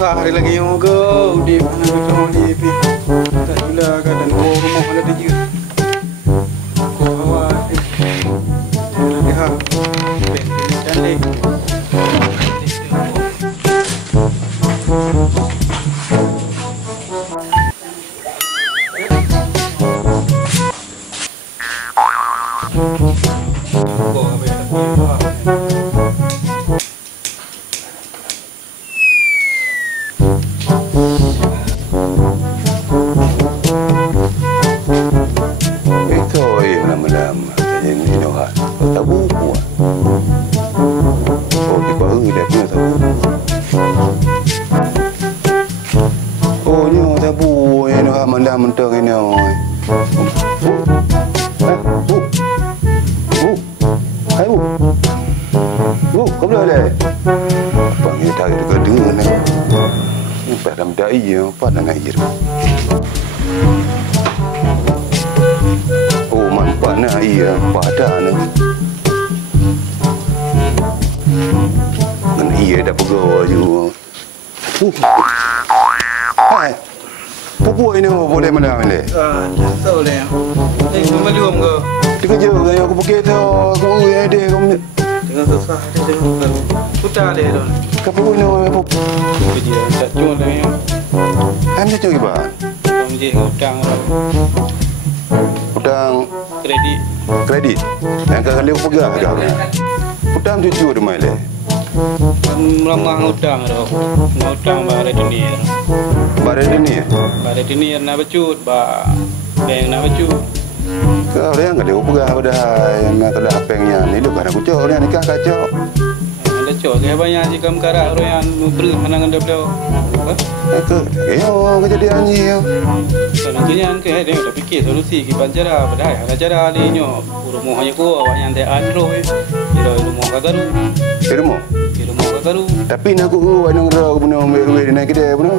susah hari lagi yang go di mana macam di pi. Tak gila keadaan rumah ada dia. Kau awak. Lagi ha. Cantik. Kredit. Yang kali pegah dah. Hutang jujur mai le. Melamang hutang dah. Hutang bare dunia. Bare dunia. Bare dunia na becut ba. Beng na becut. Kau yang kali pegah dah. Nak ada pengnya ni lu kan aku cok ni nikah kacau. Ada cok ke banyak jika mengkarak royan memberi hanangan dia beliau. Kejadian ni yo. Kalau kejadian ke dia dah fikir solusi ki pancara badai ada cara ni nyo rumah hanya ko awak yang dia andro dia rumah kagaru. Rumah kagaru. Tapi nak aku anu ro puno we nak kita puno.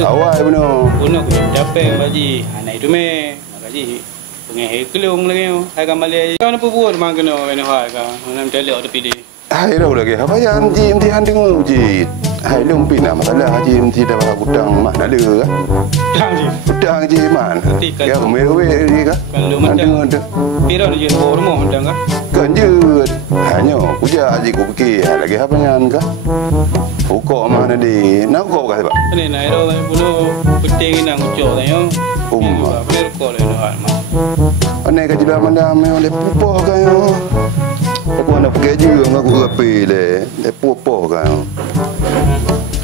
Awak puno. Puno ku dapat baji. Anak itu me magaji. Pengen kelong lagi yo. Hai kamale. Kau nak buat mangkeno ene hai ka. Nam telek ada pilih. Hai ro lagi. Apa yang mti handeng uji. Hai lung pina masalah haji mesti dapat hutang mana le ka? Hutang haji mana? Ya mewe ni ka? Kalau macam pira dia rumah hutang ka? Kanjut. Hanya puja haji ku fikir lagi apa yang ka? Pokok mana di? Nak kok ka sebab? Ni nai ro puno penting nang ucok yo. Bener ko le no ha. Aneh ka jila mandam le pupoh ka yo. Aku nak pergi juga ngaku api le. Le pupoh ka yo.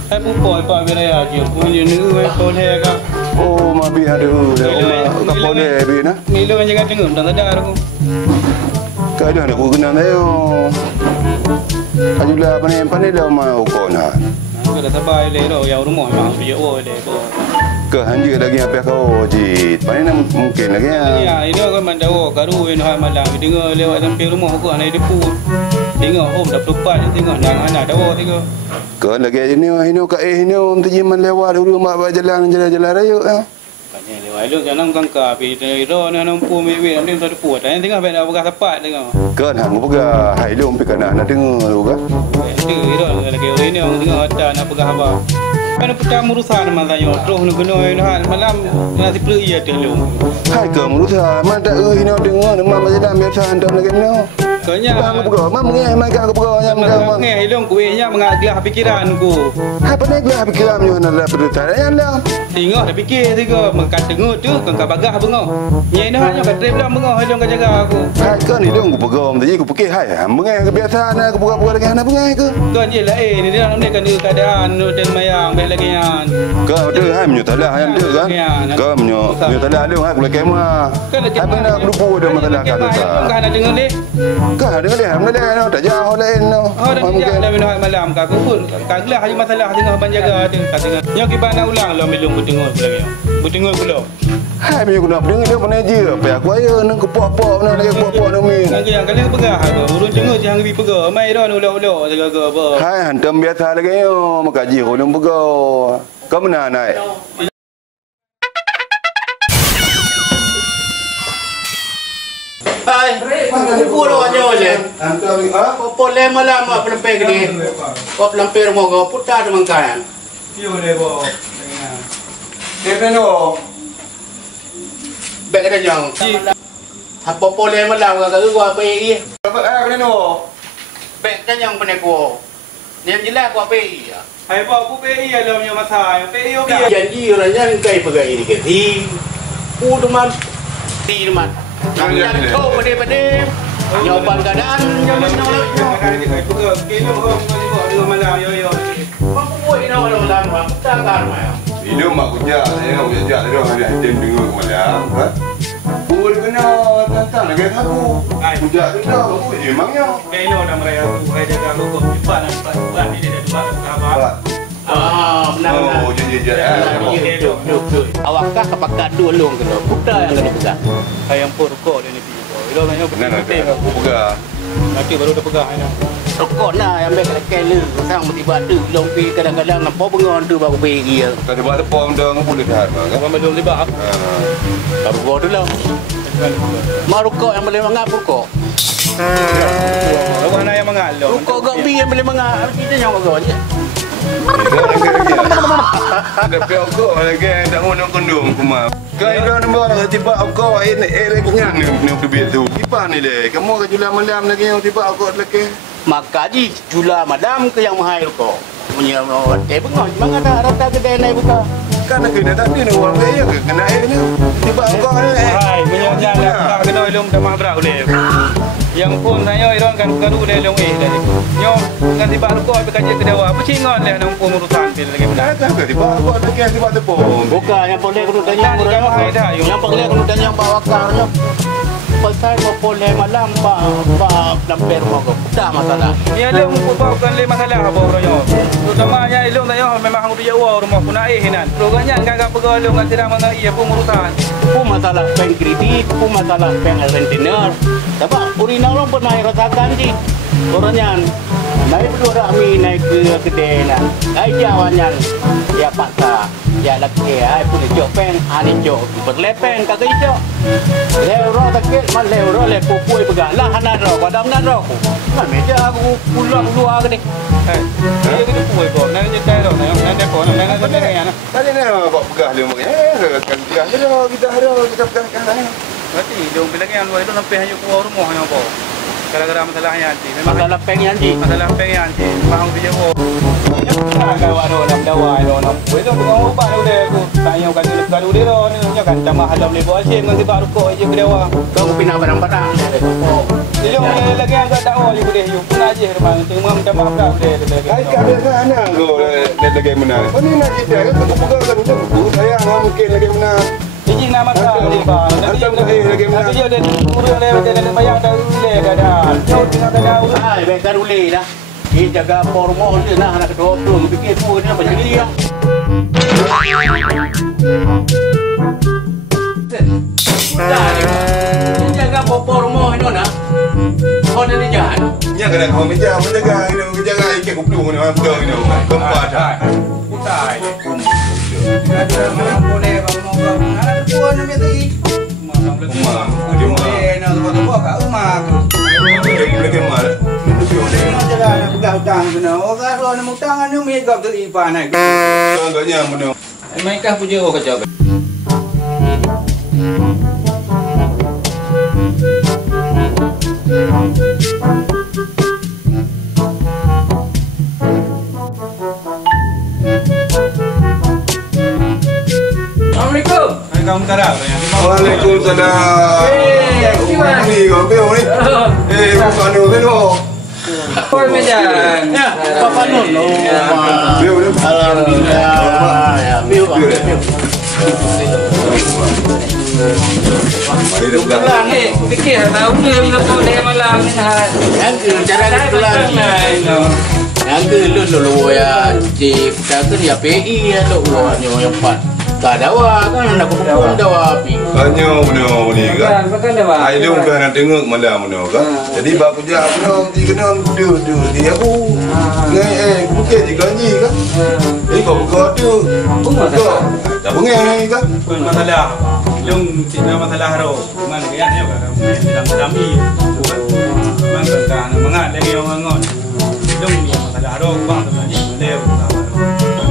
Hai pupoh pa wilayah je. Punya ni ko le ka. Oh, mabi ada le. Ka pole bi na. Milo jangan dengar tak sadar aku. Kadang aku kena yo. Ajulah pandai dah mau kau nak. Aku dah sabar le ro yang rumah memang dia le ko. Ke hanya lagi apa kau jit. Pandai mungkin lagi ya. Ini kan mandawo karu ini hai malam dengar lewat sampai rumah aku anak depu. Tengok om dah pelupat tengok nang anak dawa tengok. Kau lagi ini ka ini om tu jiman lewat rumah jalan raya. Banyak lewat lu jangan kangka pi ro ni nang pu mewe ni tak depu. Tanya tengok ben bekas tepat tengok. Kau hang pegah hai lu pi kana nak dengar lu ka. Ro lagi ini orang tengok ada nak pegah apa. Kan pecah murusan matanya terus nak kena hal malam nasi pergi ya telu. Hai ke murusan mana ini dengar nama jalan biasa andam lagi no. Kanya aku pegah mam ngai mai ka aku pegah yang dah ngai hilong kuenya mengagelah pikiranku. Hai pandai gelah pikiran yo nak dapat yang dah. Tengok dah fikir tengok makan dengar tu kan ka bagah bengau. Nyai dah hanya kat belah bengau hilong ka jaga aku. Hai ke ni dong aku pegah tadi aku fikir hai mengai kebiasaan aku pegah lagi anak mengai ke. Kan je lah ni dia nak kan keadaan hotel mayang lagi yang. Kau tu hai menyutalah yang tu kan. Kau menyutalah lu hai aku kemah. Apa nak aku lupa dah masalah kata. Kan ada dengar ni. Kan ada dia no tak jauh lain no. Mungkin dah minum malam ka aku pun kaglah hanya masalah tengah banjaga ada katanya. Nya kita nak ulang lo milung bertengok lagi. Bertengok pula. Hai mi aku nak dengar dia mana je. Apa aku ayo nak kepok-pok nak lagi kepok-pok nak mi. Lagi yang kali pegah tu. Urun dengar je hang bi pegah. Mai dah ulang-ulang jaga apa. Hai hantam biasa lagi yo. Makaji ulung pegah. Kau mana naik? Hai, puro aja je. Popo lama-lama pelampai gini. Kau pelampai rumah kau putar mangkayan. Yo lebo. Dia no. Baik ada yang. Apa boleh malam ke gua PI. Apa no. Baik kan yang benar gua. Dia jelas gua PI. Hai ba ku PI alam yo masa PI yo dia. Janji orangnya kai pegai ini ke di. Uduman di rumah. Jangan tahu pada-pada. Nyoban keadaan nyoban nolok. Kilo hom di malam yo. Mampu buat ini malam bang. Takkan mah. Ini mak kerja, saya nak kerja dia orang ada jam dengar malam, kan? Buat kena tantang lagi aku. Kerja tu dah, aku emangnya. Kilo dah mereka buat jaga loko. Cepat nak ini dia buat apa? Benar. Oh, jadi. Awak kah kepakat dua long kena. Buka yang kena pegang. Ayam pur kok dia ni pi. Ilo banyak Benar ada. Aku pegang. nanti baru dah pegang ini. Rokok nak yang baik kena kena. Sang tiba ada long pi kadang-kadang nampak bengon tu baru pergi dia. Tadi buat tepung dah aku boleh dah. Kan belum tiba. Rokok tu lah. Mak rokok yang boleh mangap rokok. Rokok mana yang mengalau? Rokok gopi yang boleh mangap. Kita yang rokok je. Tapi aku lagi tak mau nak kondom kumah. Kau dah nombor tiba aku ini kenyang ni duit tu. Tiba ni deh. Kamu ke jual malam lagi yang tiba aku lagi. Maka ji jual madam ke yang mahal rokok. Punya bengon mana dah rata kedai naik buka. Kan kena tadi ni orang dia kena airnya. Tiba aku Hai, menyonya nak kena ilmu dah mahbrak boleh. Yang pun saya iron kan karu le long dari. Nyo ngan tiba ko bekerja ke dewa. Apa cingon le nang pun urusan bil lagi benar. kan tiba aku lagi tiba tepung. Bukan yang boleh kena tanya yang boleh kena tanya bawa karnya. Pasal mau boleh malam ba lamper mau dah masalah. Ni ada bukan le masalah apa orangnya. Terutamanya ilmu tanya memang hang dia rumah pun hinan. Roganya enggak pegang ilmu ngan tidak mengai ia pun urusan. Pun masalah peng kredit, pun masalah peng rentenir. Dapat urina orang pernah rasakan ji. Orangnya naik berdua kami naik ke kedai nak. Naik jawannya ya paksa. Ya laki ai pun jok peng, ani jok berlepeng kagak jok. Leuro takut man leuro le pupui pegang lah hanan ro padam nan ro. Man meja aku pulang dua ke ni. Dia kena puai kok. Nak nyetai ro, nak depo, nak nak. Tadi ni kau pegah dia mungkin. Kan dia kita pegang. Berarti dia bilang yang luar itu sampai hanya keluar rumah hanya apa. Gara-gara masalahnya nanti. Masalah peng yang ji. Masalah pengen nanti. Faham dia oh. Kawan orang dawa orang. Itu bukan ubah dia aku. Tanya kan dia kalau dia ni kan sama halam ni buat asyik nanti baru kau aja kedewa. Kau pindah barang-barang. Dia lagi angkat tak oh dia you pun aja rumah cuma minta maaf dah dia lagi. Hai kali sana go lagi menar. Oh ni nak kita aku pegang kan saya mungkin lagi menar. Izin nama tak ni bang. Nanti dia ada urang lewat dia bayar dah ule keadaan. Kau tinggal keadaan. Hai bekar ule dah. Dia jaga formal je nak anak kedua tu fikir pun dia macam ni yang. Dia jaga formal ni nak. Kau ni jahat. Nya kena kau menjaga menjaga ikan kuplu ni orang pegang ni. Keempat dah. Putai. Ada mana boleh kalau mau anak tua ni tadi. Rumah. Dia Boleh nak buat kat rumah. lagi mar. Jalan nak pegang hutang kena. Orang kalau nak hutang anu mega teripan nak. Contohnya mana? Mainkah punya orang kerja. Assalamualaikum. Waalaikumsalam. Waalaikumsalam. Ni kau beul ni. Bukan ni beul. Kau mejan. Ya, Papa Nun. Beul ni. Alhamdulillah. Ya, beul. Mari dah pulang. Pulang ni, fikir tahu ni bila kau dah malam ni. Yang cara pulang. Yang lu ya di kita ya PI ya lu yang empat. Tak dawa kan nak kumpul dawa api. Hanya benar ni kan. Bukan dah bang. Ai lu dah nak tengok malam benar kan. Jadi bab kerja benar mesti kena duduk di aku. Ngai mungkin juga ni kan. Kau buka tu. Buka. Tak bengeng ni kan. Pun masalah. Yung tidak masalah ro. Man kaya niyo kan. Bilang dami. Man kan mga lagi yung ngon. Yung masalah ro bang tu ni lew.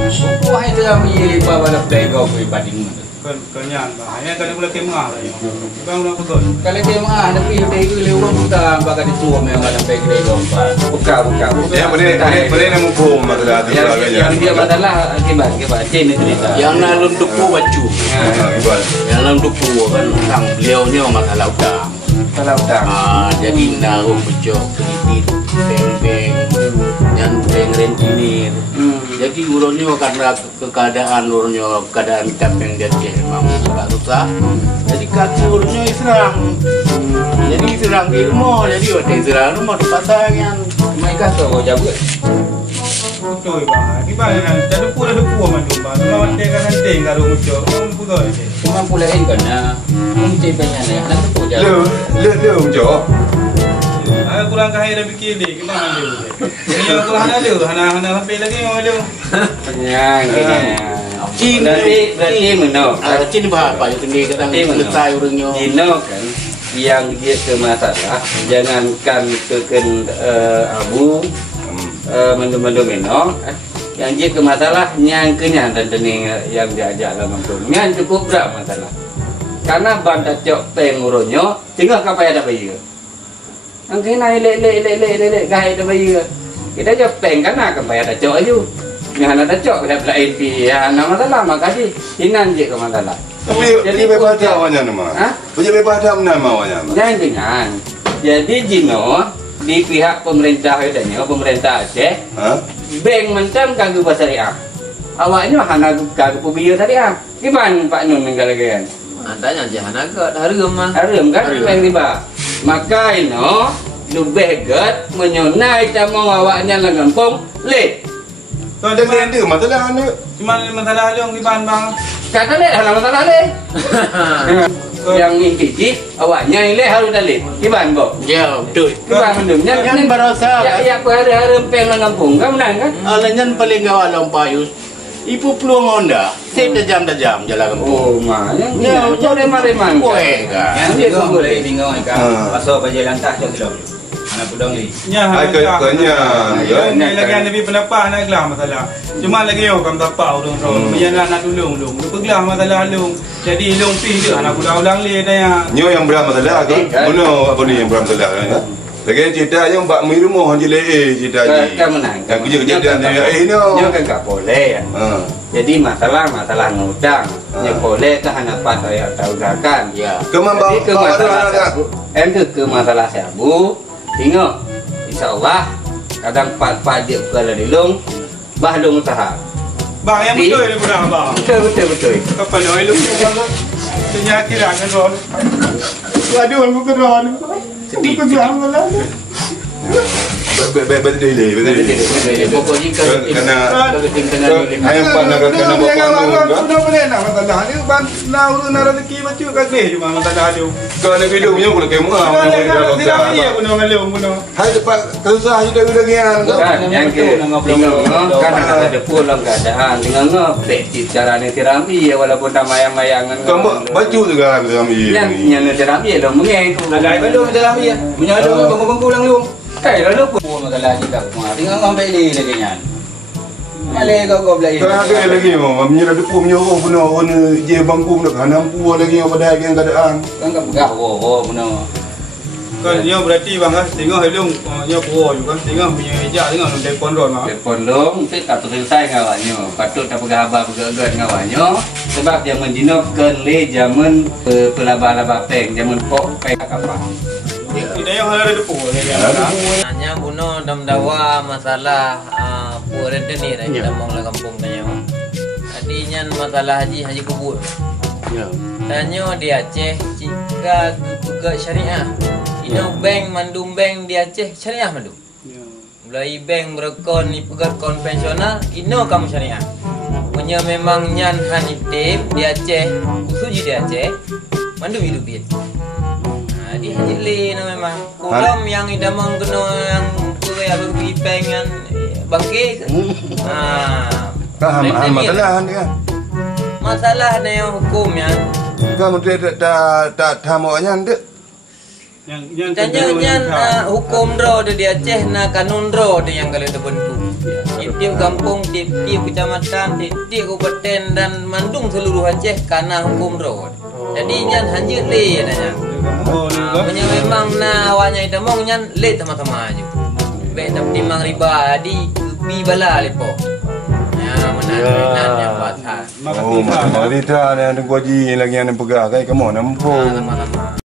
Buku yang pilih pada playground pribadi Kenyan bah. Yang kali mula kemah lah yo. Bang nak betul. kalau dia mah ada pilih dia orang kita bakal dituam yang ada playground bukan Ya boleh nak hukum masalah tu yang dia masalah akibat cina cerita yang nalun duku baju yang nalun duku kan tentang beliau ni masalah utang jadi naruh pecok kredit bank dan bank rentenir jadi urunnya karena keadaan urunnya keadaan cap yang dia memang agak susah jadi kaki urunnya diserang jadi diserang di rumah jadi waktu diserang rumah pasang yang mereka tahu jago Betul bah. Di mana nak ada pula mandum bah. Cuma kan nanti kalau muncul betul. cuma pula ini kan mungkin banyak nak tu je Le Unjuk. Kurang kahir dah fikir dia. Gimana dia? Yang kurang ada. Hana sampai lagi orang ada. Kenyang. Cina berarti mana? Cina apa itu ni kadang selesai urangnya. Cina kan yang dia ke masalah jangankan keken abu mendum-mendum eno yang dia ke masalah yang kenyang dan yang diajak dalam mendum. Yang cukup berat masalah. Karena bantat cok pengurunyo tinggal kapai ada bayi. Angkin naik lek gaya ada bayi. Kita jauh peng karena kapai ada cok aja. Yang ada cok kita bela NP ya nama masalah makasih inan je ke masalah. Jadi bebas dah awaknya nama. Punya bebas dah nama awaknya. Jangan. Jadi Jino di pihak pemerintah katanya pemerintah Aceh. Bank mencam kagak bahasa syariah. Awaknya hana kagak publik syariah. Gimana Pak Nun menggalakan? Tanya jangan agak harum mah. Harum kan yang tiba. Maka ino lebih get menyonai camong awaknya lah gampang le. Kau ada kereta masalah ni. Cuma masalah leong di bang. Kata le halang masalah le. Yang ini awaknya le harus dah le. Gimana bo? Ya betul. Gimana mendum? Yang berasa. Ya harum peng lah gampang. Kau menang kan? Alanyan paling gawat lompayus. Ibu peluang Honda, saya tajam jalan kampung. Oh, mah yang remang-remang. Boleh kan? Yang dia tu boleh bingung kan. Pasal baju lantas je kilo. Anak pudong ni. Ya, ni lagi ada pendapat nak gelar masalah. Cuma lagi yo kam tapak urang-urang. Menyana nak tolong. Lupa gelar masalah long. Jadi long pi je anak ulang le dah ya. Nyo yang berat masalah ke? Mana apa ni yang berat masalah kan? Lagi cerita yang bak mi rumah je le cerita je. Kan menang. Yang kerja dan ni Nyo kan tak boleh ya. Jadi masalah ngutang. Nyo boleh ke hana pas saya tahu kan. Ya. Kemambang ke masalah sabu. Tengok. Insyaallah kadang pat-pat dia kalau dilung bah lung usaha. Bang yang betul ni budak bang. Betul. Kapan oi lu? Ternyata kira kan ron. Waduh aku keron. Sedih pegang lah. Betul. Pokoknya Kena kena ayam pan nak kena bawa Sudah boleh nak masalah ni ban nak rezeki macam kagak cuma masalah dia. kau nak video punya boleh kemu ah. Tidak iya guna ngalung guna. Hai cepat susah hidup lagi kan. yang ke kan ada pulang keadaan dengan ngepek cara ni terapi walaupun tak mayang-mayangan. Kau baju juga kami. Yang terapi lo mengeng. Agak belum dalam dia. Menyalung bangku lang lu. Lalu pun masalah kita. Tinggal ngambil ni lagi nyan. Malay kau belajar. Kau ada lagi mau, menyerah depu menyuruh punya orang je bangku nak hanam pu lagi yang pada yang keadaan. Kan kau pegang benar. Kan dia berarti bang kan tengok helung dia pro juga kan tengok punya meja tengok telefon ron mah. Telefon long tak selesai ngawanya. Patut tak pegang abah pegang ngawanya sebab dia menjinokkan le zaman pelaba-laba peng zaman pok peng kapal. Tidak yang ada depu lagi. Hanya buno dam dawa masalah puren ni rai kita mau la kampung tanya. Adinya masalah haji kubur. Ya. Tanya di Aceh jika ke syariah. Ino bank mandum bank di Aceh syariah mandum. Mulai bank berekon ni pegat konvensional ino kamu syariah. Punya memang nyan hanitip di Aceh, usuji di Aceh mandum hidup dia. Di Haji memang kulam yang idamang kena yang kue abang pergi pengen bangkit. Masalah ni kan. Masalah ni yang hukum yang. Kau menteri tak tamuannya ndak. Yang tanya hukum ro di Aceh na kanun ro yang kalian terbentuk. Tiap-tiap kampung, tiap-tiap kecamatan, tiap-tiap kabupaten dan Mandung seluruh Aceh karena hukum road. Jadi nyan hanjir le nanya. Punya memang na awalnya itu mau nyan le sama-sama aja. Baik tapi timang riba di bi bala lepo. Ya menarik yang buat hal. Oh, macam mana dia ni ada gaji lagi yang pegang kai kamu nampu. Sama-sama.